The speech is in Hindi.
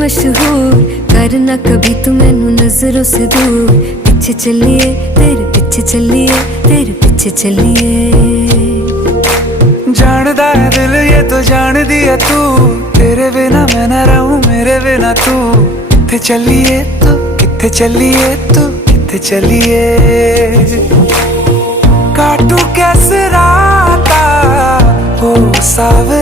मशहूर, करना कभी तू मैनू नजरों से दूर। पीछे चलिए तेरे पीछे चलिए, तेरे पीछे चलिए। जानदा है दिल ये तो जान दिया तू, तेरे बिना मैं ना रहूं मेरे बिना तू। किथे चलिए तू, किथे चलिए तू, किथे चलिए। काटू कैसे राता हो सावे